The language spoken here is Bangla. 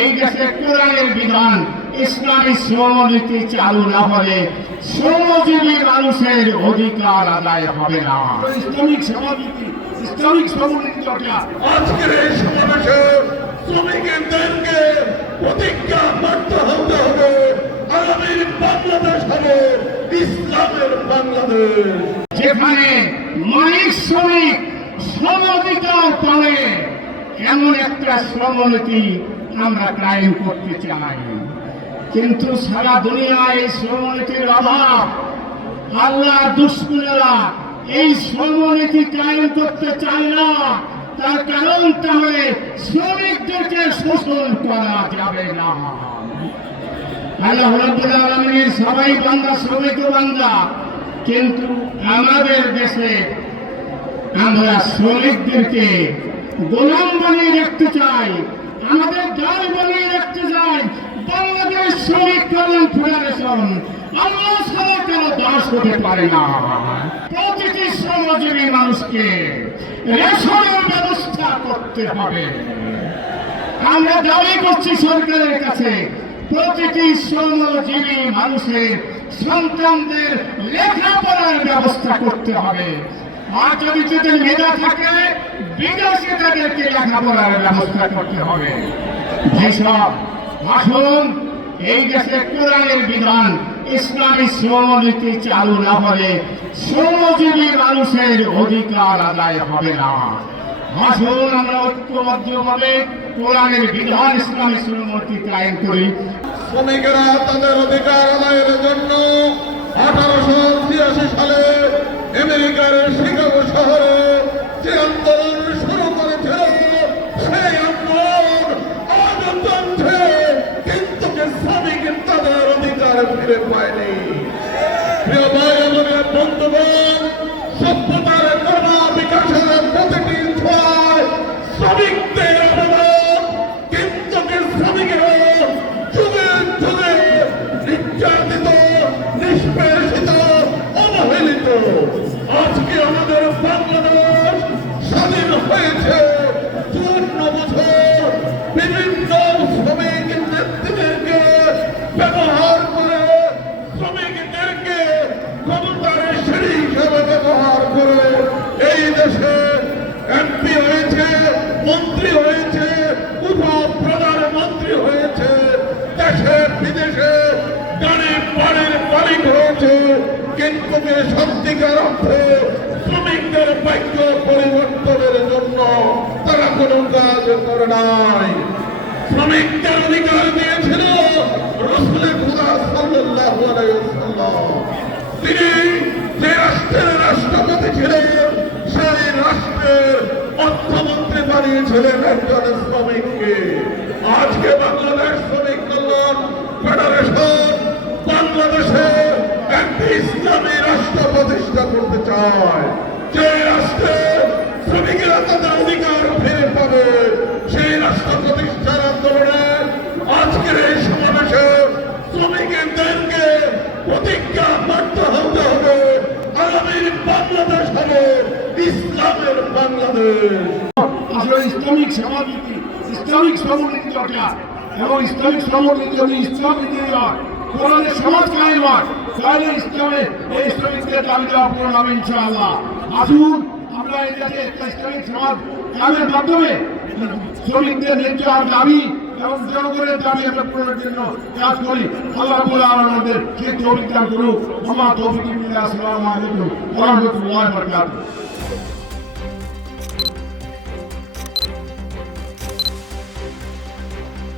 এই দেশে কোরআনের বিধান ইসলামী শ্রমনীতি চালু না হলে শ্রমজীবী মানুষের অধিকার আদায় হবে না। ইসলামিক সমাজনীতি, ইসলামিক শ্রমনীতি চর্চা আজকের এই সমাবেশে শ্রমিকদেরকে প্রতিজ্ঞাবদ্ধ হতে হবে, আগামীর বাংলাদেশ হবে ইসলামের বাংলাদেশ, যেখানে মালিক শ্রমিক শ্রম অধিকার পাবে এমন একটা শ্রমনীতি আমরা কায়েম করতে চাই। কিন্তু সারা দুনিয়ায় এই শ্রমনীতির অভাব। আল্লাহ দুশ্মনেরা এই শ্রমনীতি কায়েম করতে চায় না। তার কারণ তাহলে শ্রমিকদেরকে শোষণ করা যাবে না। আল্লাহ রাব্বুল আলামিনের সবাই বান্দা, শ্রমিক বান্দা, কিন্তু আমাদের দেশে আমরা শ্রমিকদেরকে গোলাম বানিয়ে রাখতে চাই, আমাদের দল বানিয়ে রাখতে চাই। বাংলাদেশ শ্রমিক কল্যাণ ফেডারেশন আল্লাহ ছাড়া কেন দাস হতে পারে না। প্রতিটি শ্রমজীবী মানুষকে রেশনের ব্যবস্থা করতে হবে। আমরা দাবি করছি সরকারের কাছে প্রতিটি শ্রমজীবী মানুষের সন্তানদের লেখাপড়ার ব্যবস্থা করতে হবে। আর যদি তাদের মেধা থাকে বিদেশে তাদেরকে লেখাপড়ার ব্যবস্থা করতে হবে। যেসব আসুন এই দেশে কোরআনের বিধান ইসলামী শ্রমনীতি চালু না হলে শ্রমজীবী মানুষের অধিকার আদায় হবে না। আসুন আমরা ঐক্যবদ্ধভাবে কোরআনের বিধান ইসলামী শ্রমনীতি কায়েম করি। শ্রমিকেরা তাদের অধিকার আদায়ের জন্য 1883 সালে আমেরিকার শিকাগো শহরে যে আন্দোলন শুরু করেছিল, সেই আন্দোলন আজ চলছে, কিন্তু শ্রমিক তাদের অধিকার ফিরে পায়নি। প্রিয় ভাই এবং বন্ধুগণ, সভ্যতার কর্ম বিকাশের প্রতিটি ছোঁয়ায় শ্রমিকদের অবদান, কিন্তু শ্রমিকেরা যুগে যুগে নির্যাতিত, নিষ্পেষিত, অবহেলিত। আজকে আমাদের বাংলাদেশ স্বাধীন হয়েছে 54 বছর। বিভিন্ন শ্রমিক নেতৃত্বকে ব্যবহার করে, শ্রমিকদেরকে ক্ষমতার সিঁড়ি হিসেবে ব্যবহার করে এই দেশে এমপি হয়েছে, মন্ত্রী হয়েছে, উপপ্রধানমন্ত্রী হয়েছে, দেশে বিদেশে গাড়ি বাড়ির মালিক হয়েছে, কিন্তু সত্যিকার অর্থে শ্রমিকদের ভাগ্য পরিবর্তনের জন্য তারা কোনো কাজ করে নাই। শ্রমিকদের অধিকার দিয়েছিল রাসূল খুদা সাল্লাল্লাহু আলাইহি ওয়াসাল্লাম। তিনি যে রাষ্ট্রের রাষ্ট্রপতি ছিলেন, সেই রাষ্ট্রের অর্থমন্ত্রী বানিয়েছিলেন একজন শ্রমিককে। আজকে বাংলাদেশ শ্রমিক কল্যাণ ফেডারেশন বাংলাদেশে একটি ইসলামী রাষ্ট্র প্রতিষ্ঠা করতে চায়, যে রাষ্ট্রে শ্রমিকেরা তাদের অধিকার ফিরে পাবে। সেই রাষ্ট্র প্রতিষ্ঠার আন্দোলনে আজকের এই সমাবেশে শ্রমিকদেরকে প্রতিজ্ঞাবদ্ধ হতে হবে, আগামীর বাংলাদেশ হবে ইসলামের বাংলাদেশ। আসলে ইসলামিক সমাজনীতি, ইসলামিক শ্রমনীতি চর্চা এবং ইসলামিক শ্রমনীতি যদি ইসলাম নীতি হয়, কোরআনের সমাজ কায়েম হয়, তাহলে ইসলামে এই শ্রমিকদের দাবি দেওয়া পূরণ হবে ইনশাআল্লাহ। আসুন আমরা এই দেশে একটা ইসলামিক সমাজ কায়েমের মাধ্যমে শ্রমিকদের ন্যায্য দাবি এবং জনগণের দাবি আমরা পূরণের জন্য কাজ করি। আল্লাহ রাব্বুল আলামিন আমাদের সেই তৌফিক দান করুন। ওয়া মা তৌফিকি ইল্লা বিল্লাহ। আসসালামু আলাইকুম ওয়া রাহমাতুল্লাহি ওয়া বারাকাতুহু।